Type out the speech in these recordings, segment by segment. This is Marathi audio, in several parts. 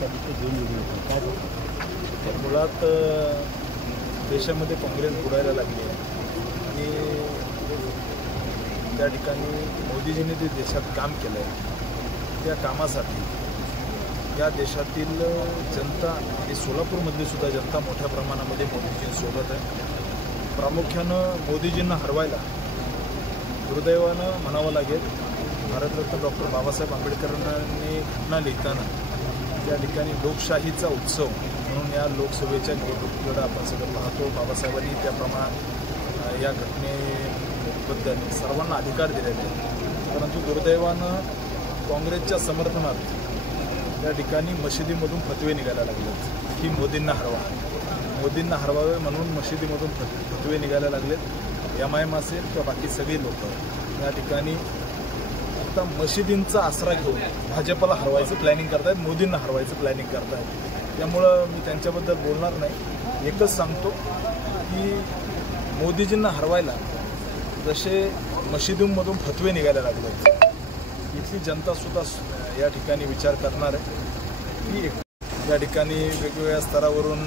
काय मुळात देशामध्ये काँग्रेस बुडायला लागली आहे आणि त्या ठिकाणी मोदीजींनी जे देशात काम केलं आहे त्या कामासाठी या देशातील जनता आणि सोलापूरमधली सुद्धा जनता मोठ्या प्रमाणामध्ये मोदीजींसोबत आहे। प्रामुख्यानं मोदीजींना हरवायला दुर्दैवानं म्हणावं लागेल भारतरत्न डॉक्टर बाबासाहेब आंबेडकरांनी घटना लिहिताना त्या ठिकाणी लोकशाहीचा उत्सव म्हणून या लोकसभेच्या निवडणुकीकडे आपण सगळं पाहतो। बाबासाहेबांनी त्या प्रमाणात या घटनेबद्दल सर्वांना अधिकार दिलेले आहेत, परंतु दुर्दैवानं काँग्रेसच्या समर्थनात त्या ठिकाणी मशिदीमधून फतवे निघायला लागलेत की मोदींना हरवावे म्हणून मशिदीमधून फतवे निघायला लागलेत। MIM असेल किंवा बाकी सगळे लोक या ठिकाणी आता मशिदींचा आसरा घेऊन भाजपला हरवायचं प्लॅनिंग करतायत, मोदींना हरवायचं प्लॅनिंग करतायत। त्यामुळं मी त्यांच्याबद्दल बोलणार नाही। एकच सांगतो की मोदीजींना हरवायला जसे मशिदींमधून फतवे निघायला लागले, इथली जनतासुद्धा या ठिकाणी विचार करणार आहे की या ठिकाणी वेगवेगळ्या स्तरावरून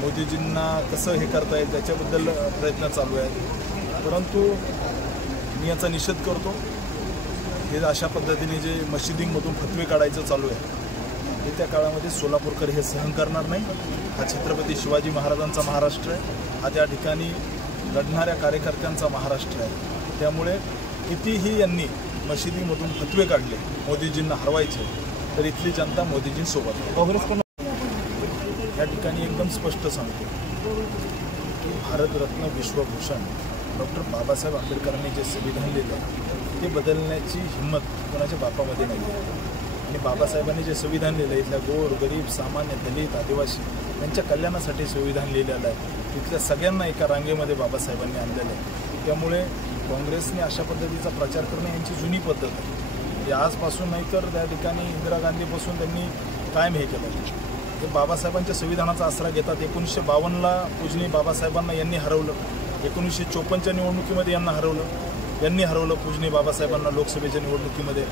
मोदीजींना कसं हे करता येईल त्याच्याबद्दल प्रयत्न चालू आहेत, परंतु मी याचा निषेध करतो। हे अशा पद्धतीने जे मशिदींमधून फतवे काढायचं चालू आहे येत्या काळामध्ये सोलापूरकर हे सहन करणार नाही। हा छत्रपती शिवाजी महाराजांचा महाराष्ट्र आहे, हा त्या ठिकाणी लढणाऱ्या कार्यकर्त्यांचा महाराष्ट्र आहे। त्यामुळे कितीही यांनी मशिदीमधून फतवे काढले मोदीजींना हरवायचे तर इथली जनता मोदीजींसोबत आहे। काँग्रेस या ठिकाणी एकदम स्पष्ट सांगतो की भारतरत्न विश्वभूषण डॉक्टर बाबासाहेब आंबेडकरांनी जे संविधान लिहिलं आहे ते बदलण्याची हिंमत कोणाच्या बापामध्ये नाही आहे। आणि बाबासाहेबांनी जे संविधान लिहिलं इथल्या गोर गरीब सामान्य दलित आदिवासी यांच्या कल्याणासाठी संविधान लिहिलेलं आहे, इथल्या सगळ्यांना एका रांगेमध्ये बाबासाहेबांनी आणलेलं आहे। त्यामुळे काँग्रेसने अशा पद्धतीचा प्रचार करणं यांची जुनी पद्धत आहे। हे आजपासून नाही तर त्या ठिकाणी इंदिरा गांधीपासून त्यांनी कायम हे केलं आहे। ते बाबासाहेबांच्या संविधानाचा आसरा घेतात। 1952ला पूजनीय बाबासाहेबांना यांनी हरवलं, 1954च्या निवडणुकीमध्ये यांनी हरवलं पूजनीय बाबासाहेबांना लोकसभेच्या निवडणुकीमध्ये।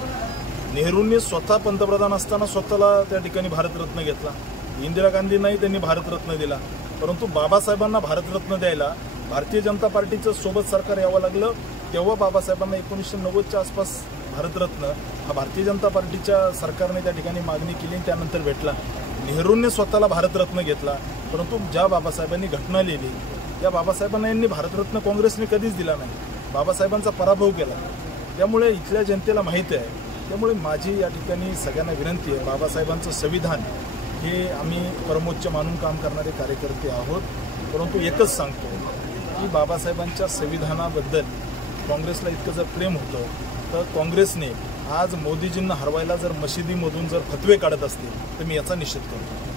नेहरूंनी स्वतः पंतप्रधान असताना स्वतःला त्या ठिकाणी भारतरत्न घेतला, इंदिरा गांधींनाही त्यांनी भारतरत्न दिला, परंतु बाबासाहेबांना भारतरत्न द्यायला भारतीय जनता पार्टीचं सोबत सरकार यावं लागलं। तेव्हा बाबासाहेबांना 1990च्या आसपास भारतरत्न हा भारतीय जनता पार्टीच्या सरकारने त्या ठिकाणी मागणी केली आणि त्यानंतर भेटला। नेहरूंनी स्वतःला भारतरत्न घेतला, परंतु ज्या बाबासाहेबांनी घटना लिहिली त्या बाबासाहेबांना यांनी भारतरत्न काँग्रेसने कधीच दिला नाही, बाबासाहेबांचा पराभव केला। त्यामुळे इथल्या जनतेला माहिती आहे। त्यामुळे माझी या ठिकाणी सगळ्यांना विनंती आहे, बाबासाहेबांचं संविधान हे आम्ही परमोच्च मानून काम करणारे कार्यकर्ते आहोत, परंतु एकच सांगतो की बाबासाहेबांच्या संविधानाबद्दल काँग्रेसला इतकं जर प्रेम होतं तर काँग्रेसने आज मोदीजींना हरवायला जर मशिदीमधून जर फतवे काढत असतील तर मी याचा निषेध करतो।